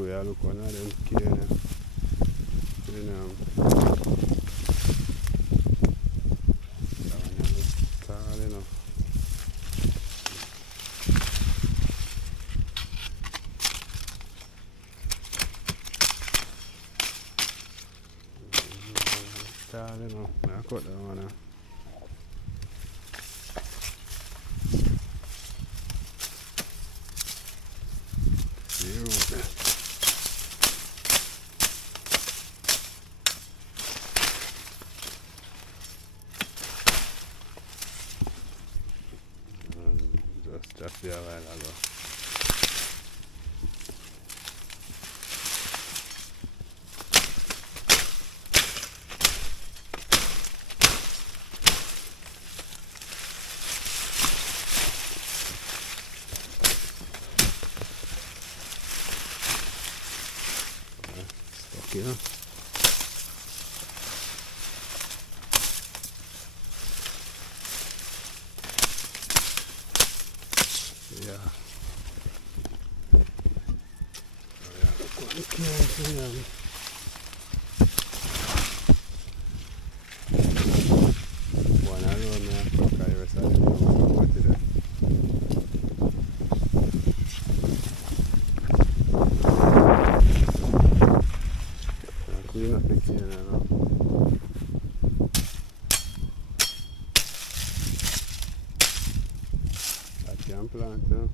people here look one of them cane. You know. That one looks tall enough. Tall enough. I cut that one out. Just a while ago. Stuck here. Yeah. One alone, I put the rest of it. What did I? Clean up the can now. I can plant now.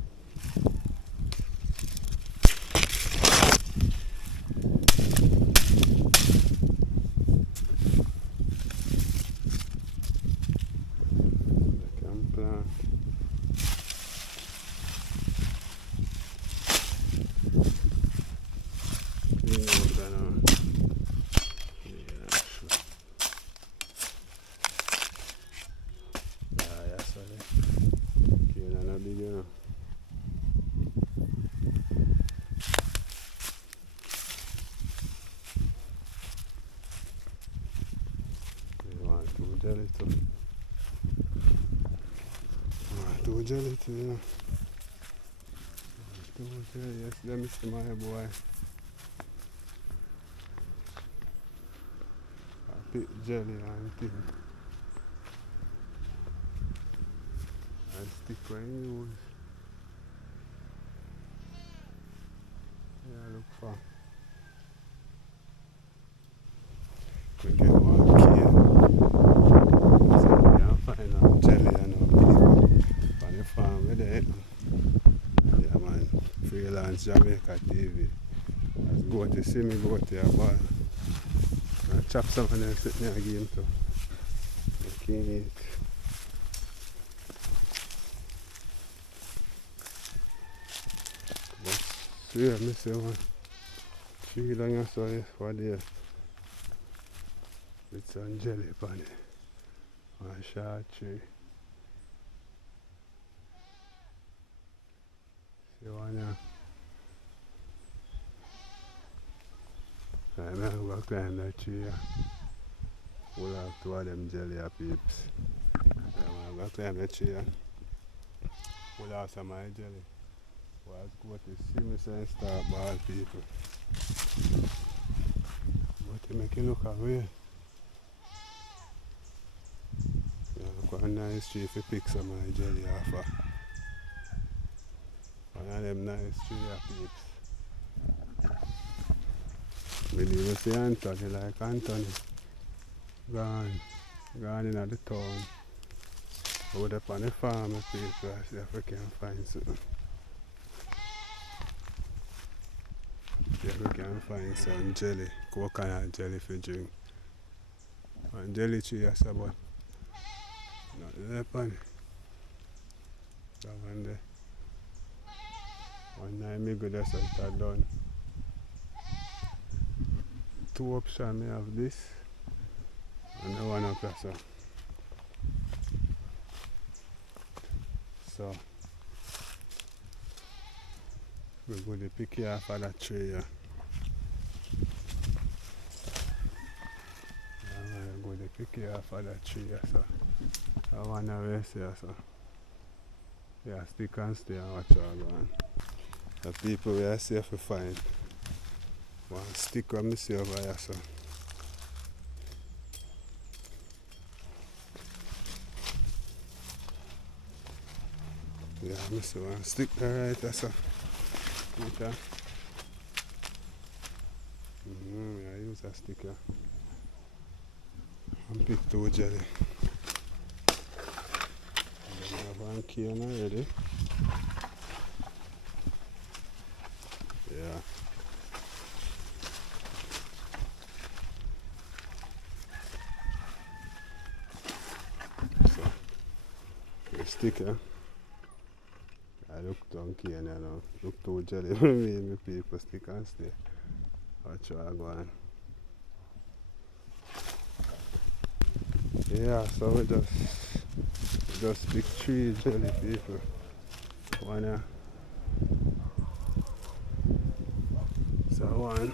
Jelly too. Too jelly too, you know. Too jelly, yes, let me see my boy. I pick jelly and thing. And stick where you use. Yeah, look for. We get one key. Find out jelly and people on the farm with it. Yeah man, freelance Jamaica TV. As go to see me go to your bar. And chop something and sit there again too. You can't eat. But swear me say one. Tree down your soil for there. With some jelly on it. One short tree. See one here. I'm going to climb that tree here. We'll have two of them jelly peeps. I'm going to climb that tree here. We'll have some of my jelly. We'll go to see me and start ball people. But to make it look away. Look what a nice tree if you pick some of my jelly off of. One of them nice tree peeps. Maybe you see Anthony like Anthony. Gone in at the town. Out up on the farm people, I see if we can find something. See if we can find some jelly, coconut jelly for drink. One jelly tree I saw, but nothing left on it. That one there. One night me go there so it are done. Two options me have this and the one up there so. So we go to pick it off of that tree here. I'm going to pick it off of that tree here so. I want to rest here so. Yeah, stick and stay and watch all go on. The people we are safe to find. One stick on me see over here, so. Yeah, I see one stick there right there, so. Okay. I use a stick here. And pick 2 jelly. And then I have one cane already. Yeah. So, the stick here. I look down cane, you know. Look 2 jelly. Me people stick and stay. Watch how I go on. Yeah, so we just pick 3 jelly people. One here. So one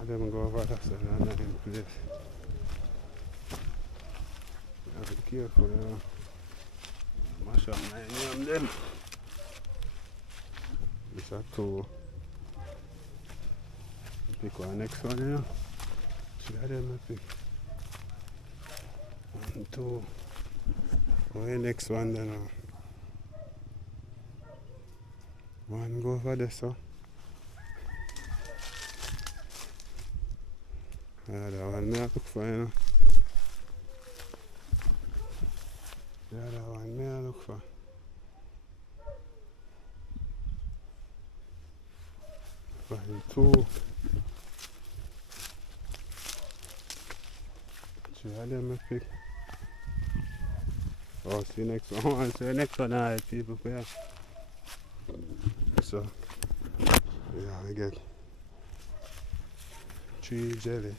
of them go over there, so they're not in place. You have to be careful, you know. Mash up my name them. These are 2. Pick one next one, you know. 3 of them I pick. 1, 2. Oh, the next one then. 1 go over there, so. The other one I look for, you know. The other one I look for. 2. 3 of them I pick. Oh, see next one. See the next one, alright, people. Yeah. So, yeah, we get 3 jelly.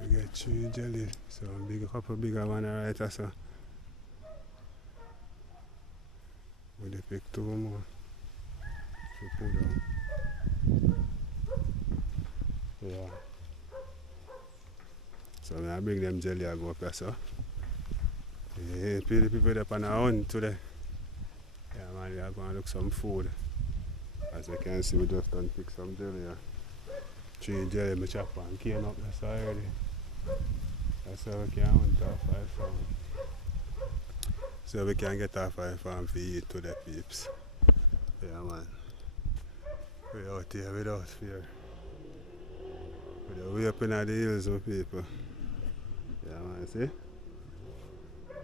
We get 3 jelly. So, a couple bigger one, alright, so. We pick 2 more. So, put down. Yeah. So, I bring them jelly, I go up here, so. Yeah, people up on a hunt today. Yeah, man, we are going to look some food. As you can see, we just done pick some jelly here. 3 jelly, I chop and cane up that's already. That's how we can hunt off 5 farm. So we can get off 5 farm for eat to the peeps. Yeah, man. We out here without fear. We're up in the hills, my people. Yeah, man, see?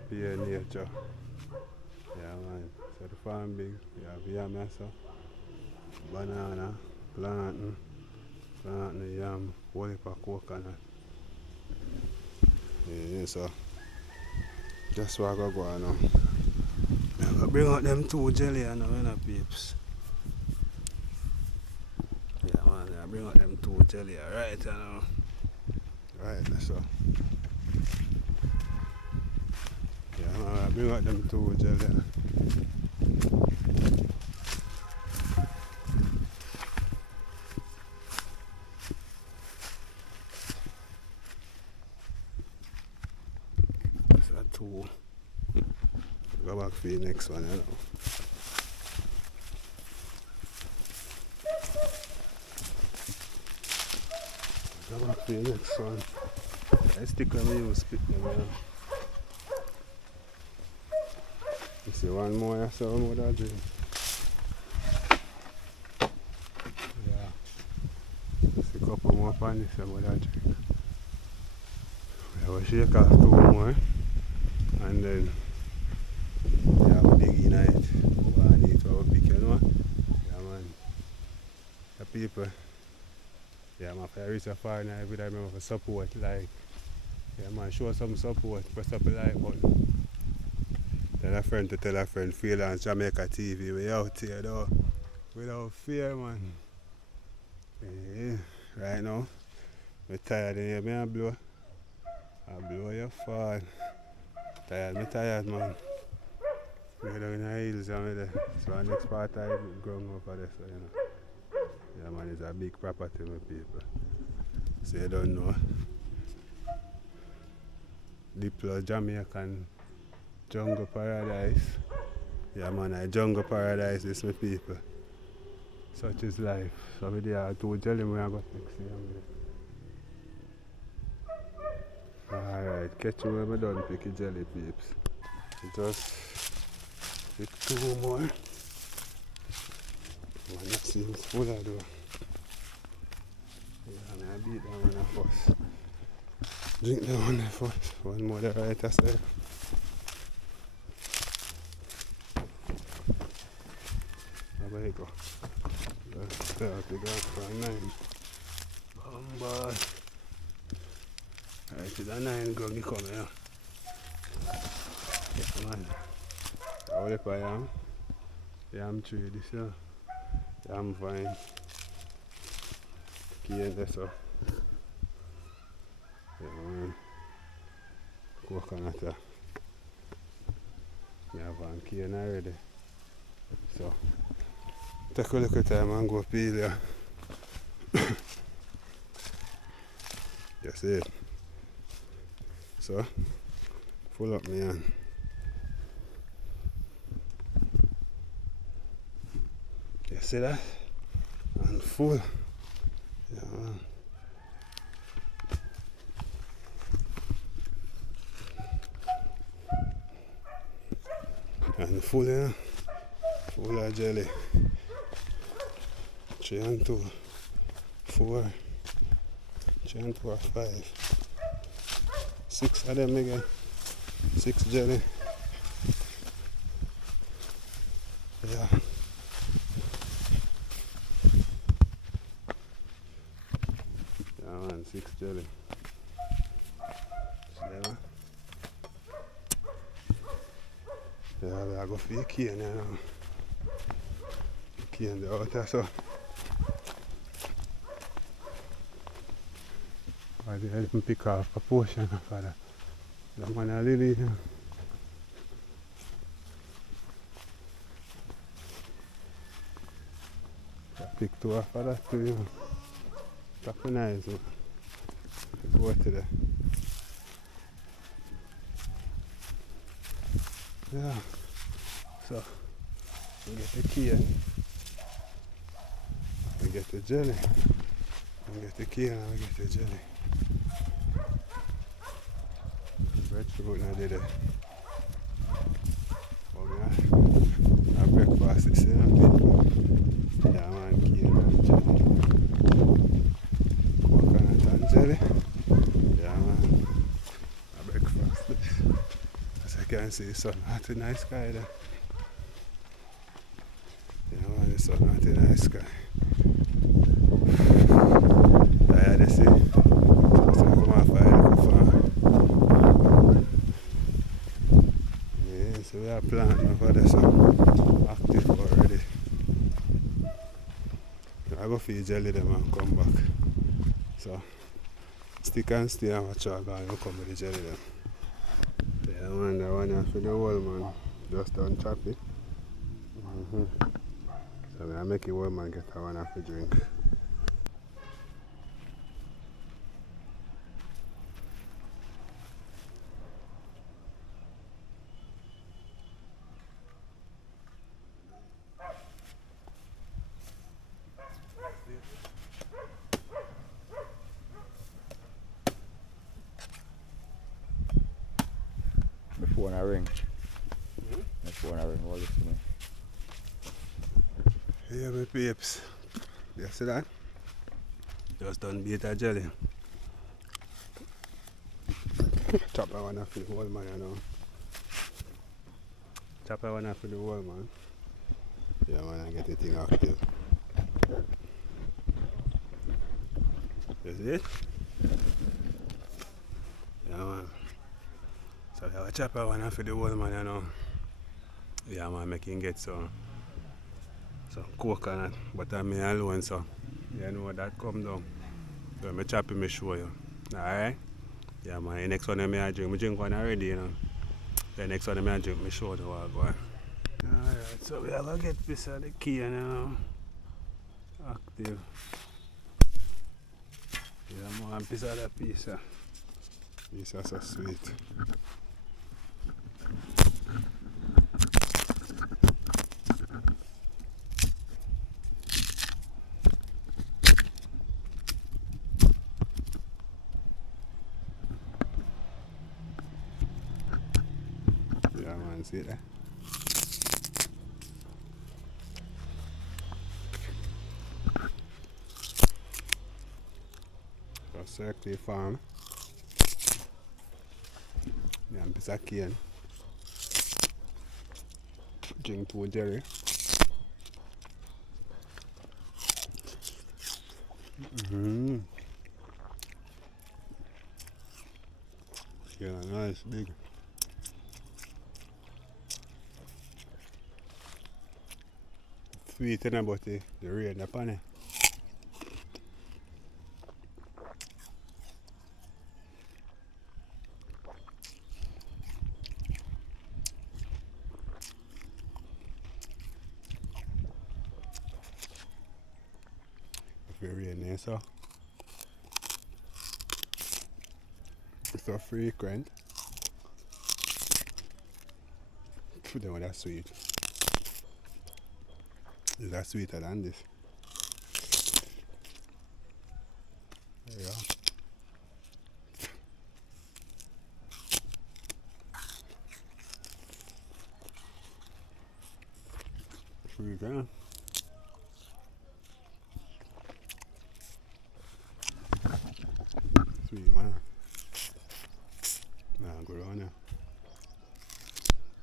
Pure nature. Yeah, man. So the farm big. We have yam, so. Banana, planting, yam, whole heap of coconut. Yeah, so. Just what I go on now. I'm going to bring out them 2 jelly now, you know, peeps. Yeah, man, I bring out them 2 jelly right now. Right, so. Yeah, man, I bring out them 2 jelly. That's a 2. Go back for the next one, you know. Go back for the next one. I stick on me, you spit them, you know. You see one more, I saw one more that drink. Yeah. Just a couple more pan this, some more that drink. We will shake off 2 more. And then, yeah, we dig in it. We want to eat our pick, you know. Yeah, man. The people, yeah, man, if I reach a far now, every time I have support, like, yeah, man, show some support, press up the like button. Tell a friend to tell a friend, freelance Jamaica TV, we out here though, without fear, man. Yeah, right now, I'm tired of here, I blow. I blow your fall. Tired, man. We're down in the hills, and there. So the next part I ground over there, so you know. Yeah, man, it's a big property, my people. So you don't know. Diplo Jamaican jungle paradise. Yeah, man, a jungle paradise, this my people. Such is life. So we there 2 jelly we are got next year. Alright, catch me when we done pick the jelly peeps. Just pick 2 more. Man, that seems full of though. Yeah, I beat that one first. Drink that one first. One more there right aside. There you go. Just start to go for 9. Boy. Alright, it's a 9 go come here. Yeah, man. How the I am? Yam tree this year. Yam vine. Cane there so. Yeah, man. Coconut there. I have one cane already. So, take a look at time and go peel here. You see it? So, full up my hand. You see that? And full. Yeah, man. And full, yeah. Full of jelly. 3 and 2. 4. 3 and 2 are 5. 6 of them again. 6 jelly. Yeah. Yeah, man, 6 jelly. See that? Yeah, we are going for the cane now. The cane the outer so. I didn't pick off a portion of that. The man a lily. I picked 2 off of that too. That's nice. Go to there. Yeah. So, we get the cane. We get the jelly. We get the cane and we get the jelly. Breadfruit now there. Our breakfast is in a bit. Yeah man, cane and jelly. Coconut and jelly. Yeah man. Our breakfast. As I can see, sun hot in the sky there. Yeah man, the sun hot in the sky. Tired to see. So I come off the farm. So we are planting over there, so active already. I go feed jelly them and come back. So stick and stay and watch out and come with the jelly them. Yeah man, that one here for the whole man. Just done chop it. So we are making one man get a one half a drink. My phone a ring. My phone a ring, all this to me. Yeah, my peeps. You see that? Just done beat a jelly. Chop that one off for the whole man, you know. Chop that one off for the whole man. Yeah man, I get the thing active. You see it? Yeah man. So I chop that one off for the whole man, you know. Yeah man, make him get some coconut, but I'm alone, so you know that come down. So I chop him, I show you. Alright? Yeah man, the next one I drink one already, you know. The next one I drink, I show you what I go. Alright, so we are going to get this of the key now. Active. Yeah man, piece of that piece. This is so sweet. can see it there. So circle the farm. Yeah, piece of cane. Drink to jelly. Mm-hmm. Yeah, nice, big. Sweet and about the rain upon it. If it rain so. It's so frequent. Then that's sweet. Is that sweeter than this? Yeah. Sweet, huh? Sweet, man. Nah, go on here.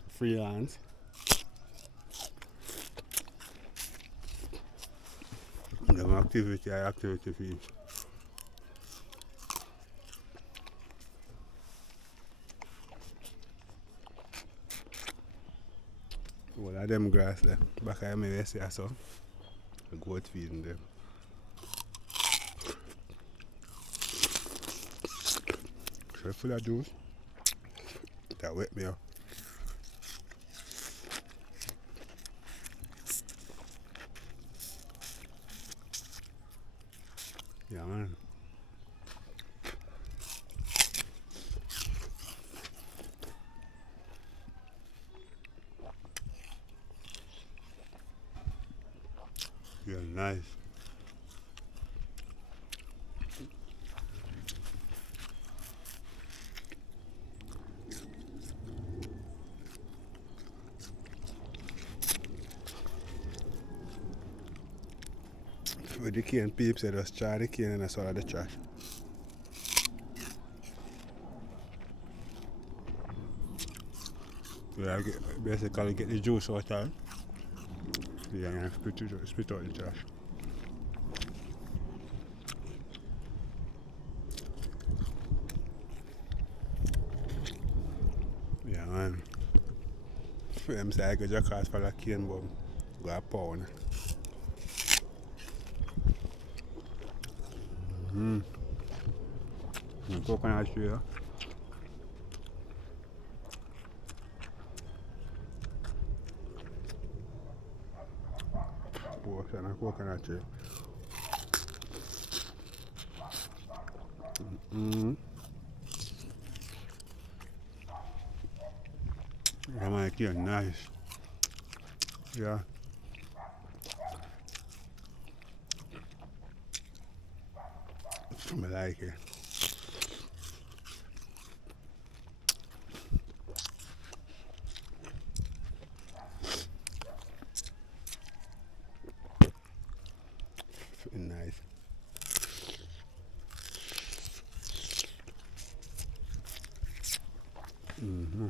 Freelance. The activity fee. All of them grass there. Back I may see so. The goat feeding them. So full of juice. That wet me up. Yeah, man. Yeah, nice. With the cane peeps, they just try the cane and I swallow the trash. So I basically get the juice out of it. Yeah, and spit out the trash. Yeah, man. For them say I go just cast for the cane, but go a pound. Mm-hmm. And coconut tree, yeah. Portion of coconut tree. Mm-hmm. Yeah, man, it's nice. Yeah. I like it. Nice. Mm-hmm.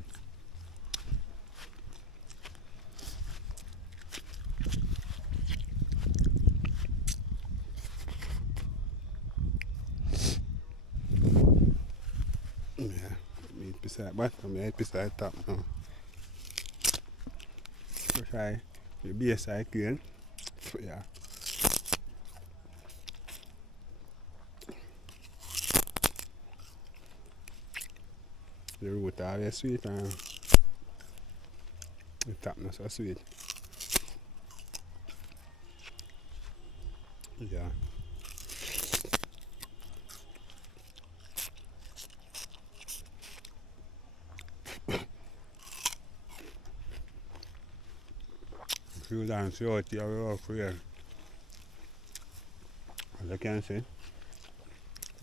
Yeah. Meat beside bottom, yeah, beside top now. So try the base side clean. Yeah. The root always sweet and the top not so sweet. Yeah. Few times out here we work here. As I can see.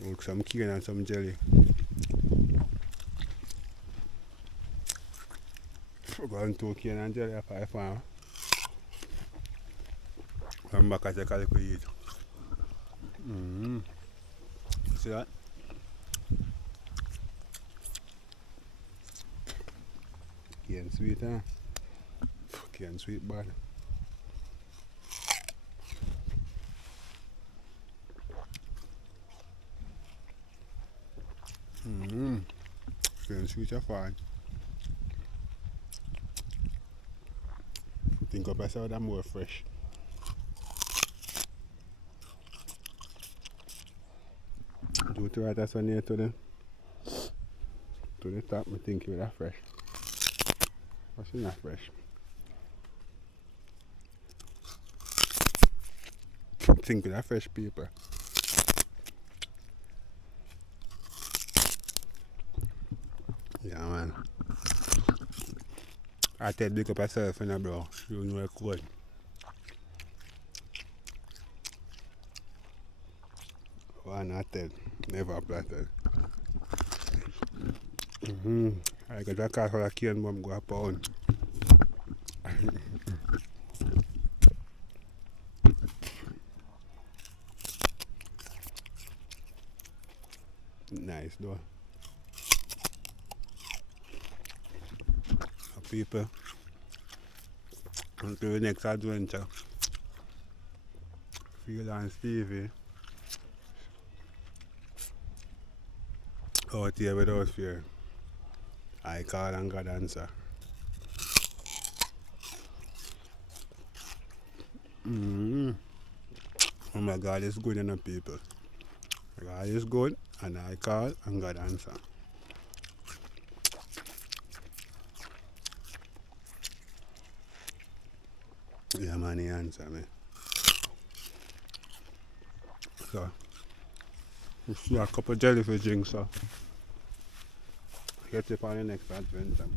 With some cane and some jelly. We're going 2 and jelly at 5 hours. Come back and take a little eat. See that? Cane sweet, huh? Cane sweet bad. Cane sweet are fine. Think up yourself that more fresh. Do it right as near to the top, I think you're that fresh. But she's not fresh. Think with that fresh paper. Yeah, man. I tell big up yourself, bro. You know it's good. Why not tell? Never planted. I got a car for a cane bomb go a pound. Nice though. People, until the next adventure. Phil and Stevie out here without fear. I call and God answer. Oh my God, it's good enough, people. God is good, and I call and God answer. Yeah, man, he answer me. So, let's do a couple of jellyfish drinks, so get you on the next adventure.